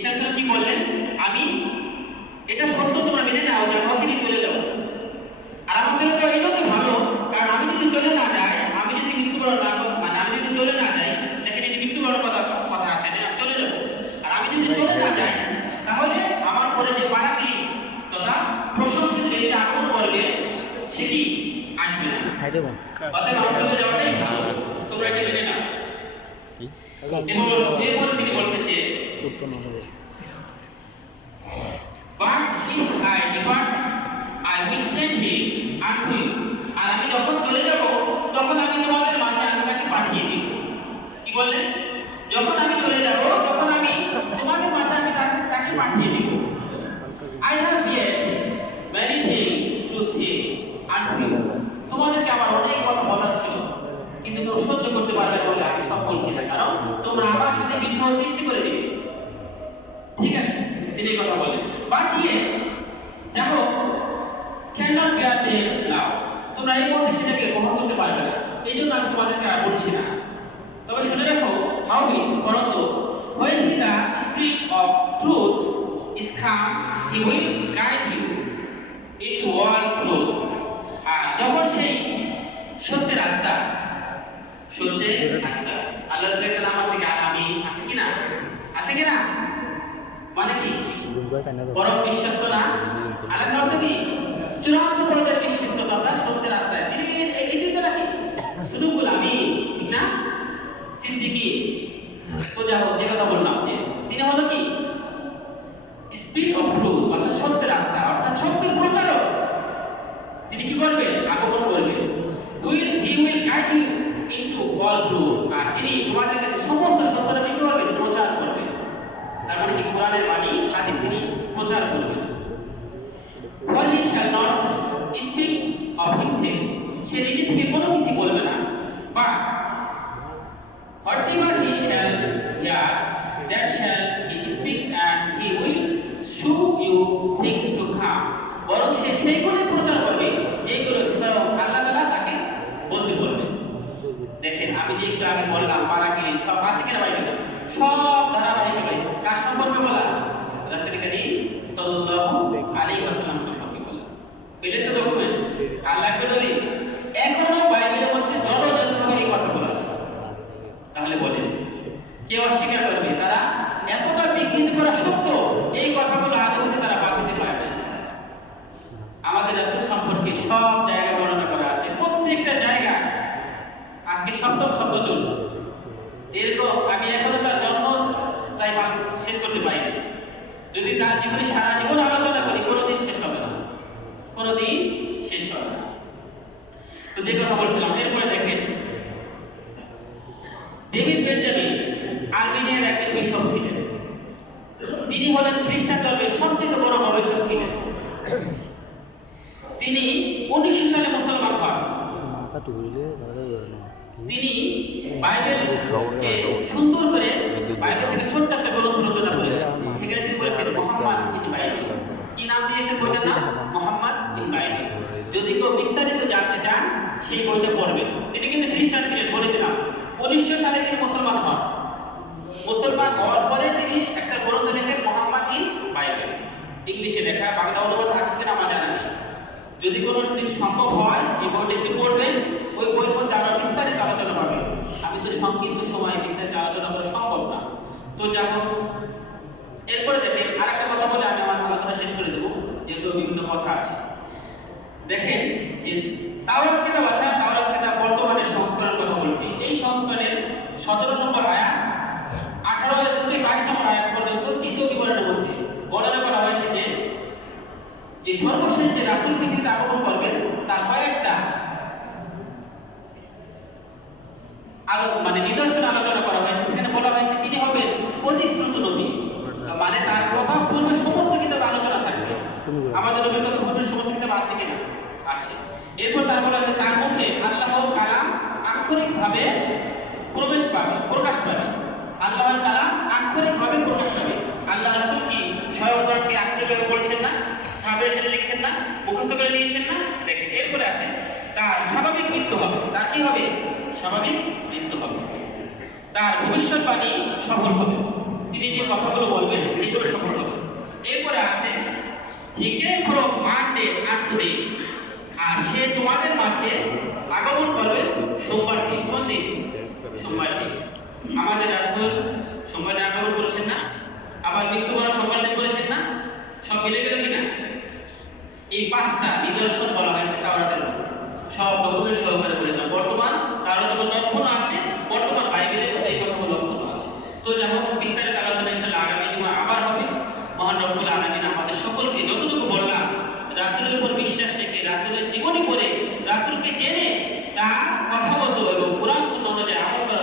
ইসলাম কি বললেন, আমি এটা সত্য তোমরা মেনে নাও যে আমি অচিরে চলে যাব। আর আমার চলে যাওয়া এই জন্যই ভালো, কারণ আমি যদি চলে না যাই, আমি যদি মৃত্যুবরণ না মানে আমি যদি চলে না যাই, দেখেন এই মৃত্যুবরণ কথা আসে না, চলে যাব। আর আমি যদি চলে না যাই, তাহলে আমার পরে যে পারাক্লিস তথা প্রশংসিত ব্যক্তি আগমন করবে সেটি আসবে না। অতএব আমার চলে যাওয়াটাই ভালো, তোমরা এটা মেনে নাও। এরপর তিনি বলছেন যে But if I depart, I will send him unto you. আর আমি যখন চলে যাব তখন আমি তোমাদের মাঝে আমি তাকে পাঠিয়ে দিব। কি বললেন? যখন আমি চলে যাব তখন আমি তোমাদের মাঝে আমি তাকে পাঠিয়ে দিব। I have yet many things to say unto you. তোমাদেরকে আমার অনেক কথা বলার ছিল, কিন্তু তোমরা সহ্য করতে পারবে না বলে আমি সব বলছি না, কারণ তোমরা আমার সাথে বিদ্রোহ সৃষ্টি করে দিবে। ঠিক আছে, তিনি কথা বলেন। বাট ইয়ে যাও cannot bear them now. তোমরা এই মুহূর্তে সেটাকে গ্রহণ করতে পারবে না, এই জন্য আমি তোমাদেরকে আর বলছি না। তবে শুনে রাখো, হাউ ইট পরন্তু when he the spirit of truth is come, he will guide you into all truth. আর যখন সেই সত্যের আত্মা, আল্লাহর একটা নাম আছে, আমি আছে কিনা, আছে কিনা, মানে কি পরম বিশ্বস্ত না, আল্লাহর অর্থ কি চূড়ান্ত পর্যায়ের বিশ্বস্ততা সত্যের আত্মায়। তিনি এটাই তো নাকি শুধু আমি ঠিক না, সিদ্দিকী তো যা হোক, যে কথা বললাম যে তিনি হলো কি স্পিরিট অফ ট্রুথ, অর্থাৎ সত্যের আত্মা, অর্থাৎ সত্যের প্রচারক। তিনি কি করবেন? আগমন করবেন। He will guide you into all truth. আর তিনি তোমাদের কাছে সমস্ত সত্যটা কি করবেন? প্রচার করবেন। তার মানে কি কোরআনের বাণী, হাদিস তিনি প্রচার করবেন। For he shall not speak of himself. সে নিজে থেকে কোনো কিছু বলবে না। But whatsoever he shall hear, that shall he speak, and he will show you things to come. বরং সে সেইগুলো প্রচার করবে যেগুলো স্বয়ং আল্লাহ তাআলা তাকে বলতে বলবে। দেখেন, আমি যে একটু আগে বললাম পারাক্লিস সব আছে কিনা বাইবেলে, সব ধারাবাহিকভাবে কার সম্পর্কে বলা? রাসূল করিম সাল্লাল্লাহু আলাইহি ওয়াসাল্লাম সম্পর্কে বলা। পেলে তো ডকুমেন্ট, আল্লাহর দলিল, এখনো বাইবেলের মধ্যে জনজনভাবে এই কথাগুলো আছে। তাহলে বলেন কেউ অস্বীকার করবে? তারা এতটা বিকৃত করা সত্য এই কথাগুলো আজ অবধি তারা বাদ দিতে পারে না। আমাদের রাসূল সম্পর্কে সব জায়গায় বর্ণনা করা আছে, প্রত্যেকটা জায়গা। আজকে সপ্তম শব্দ চলছে, এরকম আমি এখনো তার জন্মটাই শেষ করতে পারিনি। যদি তার জীবনে সারা জীবন আলোচনা করি, কোনোদিন শেষ হবে না, কোনোদিন শেষ হবে না। তো যে কথা বলছিলাম, এরপরে দেখেন ডেভিড বেঞ্জামিন আর্মেনিয়ার একজন বিশপ ছিলেন। তিনি হলেন খ্রিস্টান ধর্মের সবচেয়ে বড় গবেষক ছিলেন। তিনি 1900 সালে মুসলমান হন। তিনি বাইবেলকে সুন্দর করে, বাইবেল থেকে ছোট্ট একটা গ্রন্থ রচনা করেছেন। সেখানে তিনি বলেছেন মুহাম্মদ ইন বাইবেল। কি নাম দিয়েছেন বইটার নাম? Muhammad in Bible. যদি কেউ বিস্তারিত জানতে চান সেই বইটা পড়বেন। তিনি কিন্তু খ্রিস্টান ছিলেন, বলে দিলাম। 1900 সালে তিনি মুসলমান হন। মুসলমান হওয়ার পরে তিনি একটা গ্রন্থ লেখেন মুহাম্মদ ইন বাইবেল। ইংলিশে লেখা, বাংলা অনুবাদ আছে কিনা আমার জানা নেই। যদি কোনো দিন সম্ভব হয় এই বইটা একটু পড়বেন, ওই বইয়ের মধ্যে আরো বিস্তারিত আলোচনা পাবেন। আমি তো সংক্ষিপ্ত সময়ে বিস্তারিত আলোচনা করা সম্ভব না। তো যা হোক, এরপরে দেখেন আরেকটা কথা বলে আমি আমার আলোচনা শেষ করে দেবো, যেহেতু বিভিন্ন কথা আছে। দেখেন যে তাওরাত কিতাব আছে, তাওরাত কিতাব বর্তমানে সংস্করণ কথা বলছি। এই সংস্করণের 17 নম্বর আয়াত 18 থেকে 22 নম্বর আয়াত পর্যন্ত দ্বিতীয় বিবরণের মধ্যে বর্ণনা করা হয়েছে যে সর্বশেষ যে রাসূল পৃথিবীতে আগমন করবেন তার কয়েকটা মানে নিদর্শন আলোচনা করা হয়েছে। সেখানে বলা হয়েছে তিনি হবেন প্রতিশ্রুত নবী, মানে তার কথা পূর্বে সমস্ত কিতাবে আলোচনা থাকবে। আমাদের নবীর কথা পূর্বে সমস্ত কিতাব আছে কিনা? আছে। এরপর তার বলা হয়েছে তার মুখে আল্লাহর কালাম আক্ষরিকভাবে প্রকাশ পাবে। আল্লাহর কালাম আক্ষরিকভাবে প্রকাশ পাবে। আল্লাহ রাসূল কি স্বয়ং কোরআনকে আক্ষরিকভাবে বলছেন না? সাহাবীরা সেটা লিখছেন না? মুখস্থ করে নিয়েছেন না? দেখেন এরপরে আছে তার স্বাভাবিক মৃত্যু হবে। তার কি হবে? স্বাভাবিক মৃত্যু হবে। তার ভবিষ্যৎবাণী সফল হবে। তিনি যে কথাগুলো বলবেন সেগুলো তোমাদের মাঝে আগমন করবে সোমবার দিন। কোন দিন? সোমবার দিন। আমাদের রাসূল সোমবার দিন আগমন করেছেন না? আবার মৃত্যুবরণ সোমবার দিন করেছেন না? সব মিলে গেল কিনা? এই পাঁচটা নিদর্শন বলা হয়েছে তাওরাতের মধ্যে, সব ডকুমেন্ট সহকারে বলে দিলাম। বর্তমান তাওরাতের মধ্যে লক্ষণ আছে, বর্তমান বাইবেলের মধ্যে এই কথাগুলো লক্ষণ আছে। তো যেমন বিস্তারিত আলোচনা ইনশাআল্লাহ আগামী জুমা আবার হবে। মহান রব্বুল আলামিন আমাদের সকলকে যতটুকু বললাম রাসূলের উপর বিশ্বাস রেখে, রাসূলের জীবনী পড়ে, রাসূলকে জেনে তার কথা মতো এবং কোরআন সুন্নাহ অনুযায়ী আমল করা